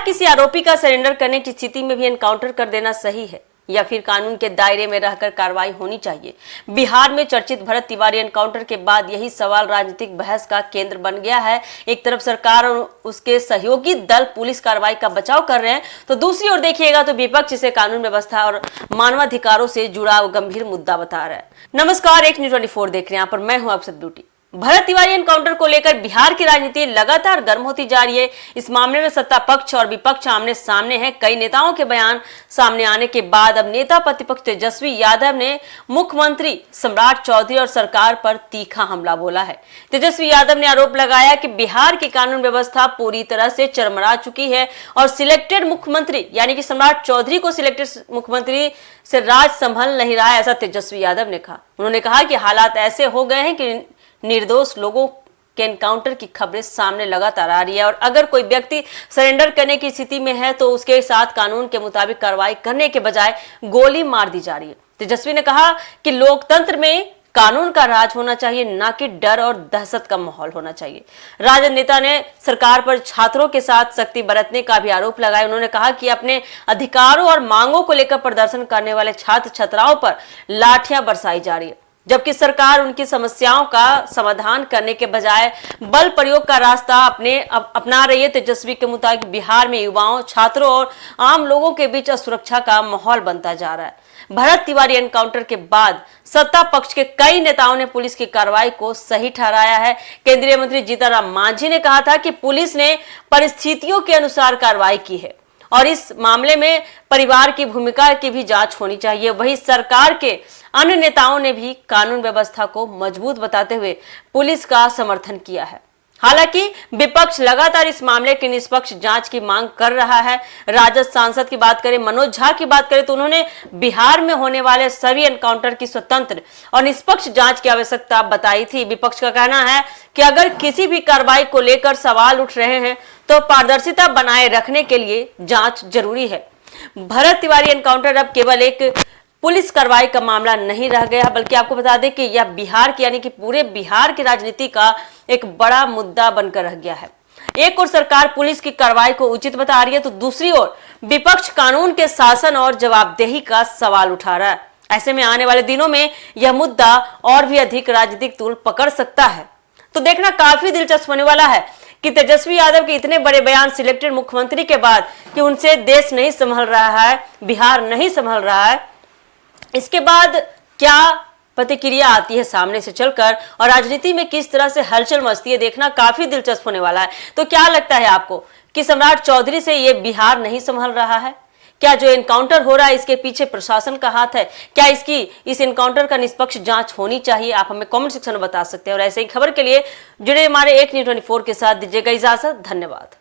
किसी आरोपी का सरेंडर करने की स्थिति में भी एनकाउंटर कर देना सही है या फिर कानून के दायरे में रहकर कार्रवाई होनी चाहिए? बिहार में चर्चित भरत तिवारी एनकाउंटर के बाद यही सवाल राजनीतिक बहस का केंद्र बन गया है। एक तरफ सरकार और उसके सहयोगी दल पुलिस कार्रवाई का बचाव कर रहे हैं, तो दूसरी ओर देखिएगा तो विपक्ष इसे कानून व्यवस्था और मानवाधिकारों से जुड़ा गंभीर मुद्दा बता रहा है। नमस्कार, एक न्यूज़ 24 देख रहे हैं, यहाँ पर मैं हूँ आप सब ब्यूटी। भरत तिवारी एनकाउंटर को लेकर बिहार की राजनीति लगातार गर्म होती जा रही है। इस मामले में सत्ता पक्ष और विपक्ष आमने सामने है। कई नेताओं के बयान सामने आने के बाद अब नेता प्रतिपक्ष तेजस्वी यादव ने मुख्यमंत्री सम्राट चौधरी और सरकार पर तीखा हमला बोला है। तेजस्वी यादव ने आरोप लगाया कि बिहार की कानून व्यवस्था पूरी तरह से चरमरा चुकी है और सिलेक्टेड मुख्यमंत्री यानी कि सम्राट चौधरी को सिलेक्टेड मुख्यमंत्री से राज संभल नहीं रहा है, ऐसा तेजस्वी यादव ने कहा। उन्होंने कहा कि हालात ऐसे हो गए हैं कि निर्दोष लोगों के एनकाउंटर की खबरें सामने लगातार आ रही है और अगर कोई व्यक्ति सरेंडर करने की स्थिति में है तो उसके साथ कानून के मुताबिक कार्रवाई करने के बजाय गोली मार दी जा रही है। तेजस्वी ने कहा कि लोकतंत्र में कानून का राज होना चाहिए, ना कि डर और दहशत का माहौल होना चाहिए। राजद नेता ने सरकार पर छात्रों के साथ सख्ती बरतने का भी आरोप लगाया। उन्होंने कहा कि अपने अधिकारों और मांगों को लेकर प्रदर्शन करने वाले छात्र छात्राओं पर लाठियां बरसाई जा रही है, जबकि सरकार उनकी समस्याओं का समाधान करने के बजाय बल प्रयोग का रास्ता अपना रही है। तेजस्वी के मुताबिक बिहार में युवाओं, छात्रों और आम लोगों के बीच असुरक्षा का माहौल बनता जा रहा है। भरत तिवारी एनकाउंटर के बाद सत्ता पक्ष के कई नेताओं ने पुलिस की कार्रवाई को सही ठहराया है। केंद्रीय मंत्री जीतनराम मांझी ने कहा था कि पुलिस ने परिस्थितियों के अनुसार कार्रवाई की है और इस मामले में परिवार की भूमिका की भी जांच होनी चाहिए। वहीं सरकार के अन्य नेताओं ने भी कानून व्यवस्था को मजबूत बताते हुए पुलिस का समर्थन किया है। हालांकि विपक्ष लगातार इस मामले की निष्पक्ष जांच की मांग कर रहा है। राजद सांसद की बात करें, मनोज झा की बात करें, तो उन्होंने बिहार में होने वाले सभी एनकाउंटर की स्वतंत्र और निष्पक्ष जांच की आवश्यकता बताई थी। विपक्ष का कहना है कि अगर किसी भी कार्रवाई को लेकर सवाल उठ रहे हैं तो पारदर्शिता बनाए रखने के लिए जांच जरूरी है। भरत तिवारी एनकाउंटर अब केवल एक पुलिस कार्रवाई का मामला नहीं रह गया, बल्कि आपको बता दें कि यह बिहार की यानी कि पूरे बिहार की राजनीति का एक बड़ा मुद्दा बनकर रह गया है। एक ओर सरकार पुलिस की कार्रवाई को उचित बता रही है, तो दूसरी ओर विपक्ष कानून के शासन और जवाबदेही का सवाल उठा रहा है। ऐसे में आने वाले दिनों में यह मुद्दा और भी अधिक राजनीतिक तूल पकड़ सकता है। तो देखना काफी दिलचस्प होने वाला है कि तेजस्वी यादव के इतने बड़े बयान सिलेक्टेड मुख्यमंत्री के बाद कि उनसे देश नहीं संभल रहा है, बिहार नहीं संभल रहा है, इसके बाद क्या प्रतिक्रिया आती है सामने से चलकर और राजनीति में किस तरह से हलचल मचती है, देखना काफी दिलचस्प होने वाला है। तो क्या लगता है आपको कि सम्राट चौधरी से ये बिहार नहीं संभल रहा है? क्या जो एनकाउंटर हो रहा है इसके पीछे प्रशासन का हाथ है? क्या इस एनकाउंटर का निष्पक्ष जांच होनी चाहिए? आप हमें कमेंट सेक्शन में बता सकते हैं और ऐसे ही खबर के लिए जुड़े हमारे एक न्यूज़ 24 के साथ। दीजिएगा इजाजत, धन्यवाद।